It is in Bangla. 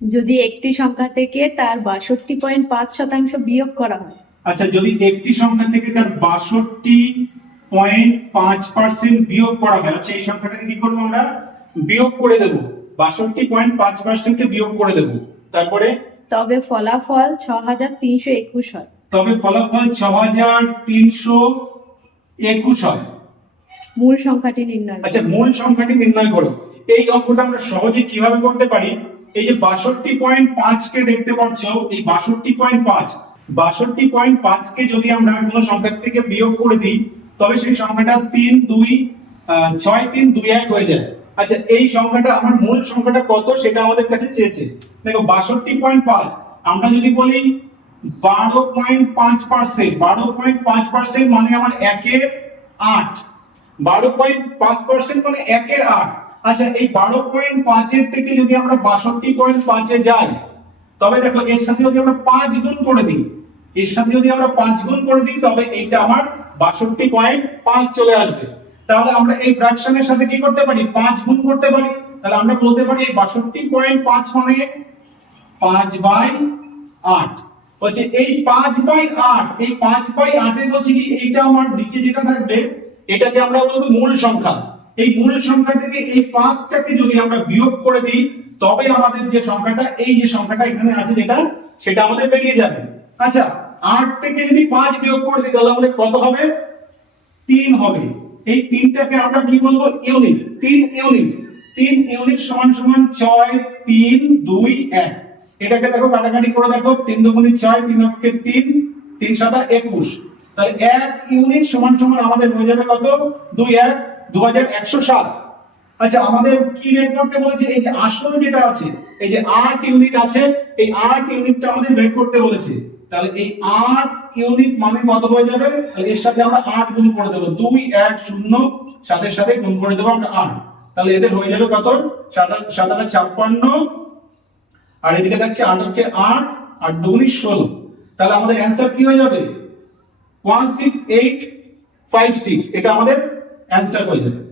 যদি একটি সংখ্যা থেকে তার ৬২.৫% বিয়োগ করা হয়। আচ্ছা, যদি একটি সংখ্যা থেকে তার ৬২.৫% বিয়োগ করা হয়, আচ্ছা এই সংখ্যাটাকে কি করবো আমরা? বিয়োগ করে দেব। ৬২.৫% কে বিয়োগ করে দেব। তারপরে তবে ফলাফল ৬৩২১ হয়। তবে ফলাফল ৬৩২১ হয়। মূল সংখ্যাটি নির্ণয় করো। আচ্ছা, মূল সংখ্যাটি নির্ণয় করো। এই অঙ্কটা আমরা সহজে কিভাবে করতে পারি? এই যে ৬২.৫ কে দেখতে পাচ্ছ, এই ৬২.৫ কে যদি আমরা কোনো সংখ্যা থেকে বিয়োগ করে দিই, তবে সেই সংখ্যাটা ৬৩২১ হয়ে যায়। আচ্ছা, এই সংখ্যাটা আমার মূল সংখ্যাটা কত সেটা আমাদের কাছে চেয়েছে। দেখো ৬২.৫ আমরা যদি বলি ১২.৫%, ১২.৫% মানে আমার ১/৮। ১২.৫% মানে ১/৮। আচ্ছা, এই ১২.৫ এর থেকে যদি আমরা ৬২.৫ এ যাই, তবে দেখো এর সাথে যদি আমরা ৫ গুণ করে দিই, তবে এইটা আমার ৬২.৫ চলে আসবে। তাহলে আমরা এই ফ্র্যাকশনের সাথে কি করতে পারি? ৫ গুণ করতে পারি। তাহলে আমরা বলতে পারি এই ৬২.৫ মানে ৫/৮। বলছে এই ৫/৮, এই ৫/৮ এর বলছে কি এইটা আমার নিচে যেটা থাকবে এটাকে আমরা বলবো মূল সংখ্যা। এই মূল সংখ্যা থেকে এই ৫টাকে যদি আমরা বিয়োগ করে দিই, তবে আমাদের যে সংখ্যাটা, এই যে সংখ্যাটা এখানে আছে যেটা, সেটা আমাদের বেরিয়ে যাবে। আচ্ছা, ৮ থেকে যদি ৫ বিয়োগ করে দিই তাহলে আমাদের কত হবে? ৩ হবে। এই ৩টাকে আমরা কি বলবো? ইউনিট। ৩ ইউনিট। ৩ ইউনিট সমান সমান ৬ ৩ ২ ১। এটাকে দেখো কাটাকাটি করে দেখো, ৩ দুগুণে ৬, ৩ অক্ষে ৩, ৩ সাতা ২১। তাহলে ১ ইউনিট সমান সমান আমাদের হয়ে যাবে কত? ২১০০৭। আচ্ছা, আমাদের কি বের করতে বলেছে? এই যে আসল যেটা আছে, এই যে ৮ ইউনিট আছে, এই ৮ ইউনিটটা আমাদের বের করতে বলেছে। তাহলে এই ৮ ইউনিট মানে কত হয়ে যাবে? তাহলে এর সাথে আমরা ৮ গুণ করে দেব। ২ ১ ০ সাথে সাথে গুণ করে দেব আমরা ৮। তাহলে এদের হয়ে যাবে কত? ৭ ৮ ৫৬, আর এদিকে থাকছে ৮ অক্ষে ৮, ৮ দুগুণে ১৬। তাহলে আমাদের অ্যানসার কি হয়ে যাবে? 16856। এটা আমাদের অ্যানসার হয়ে যাবে।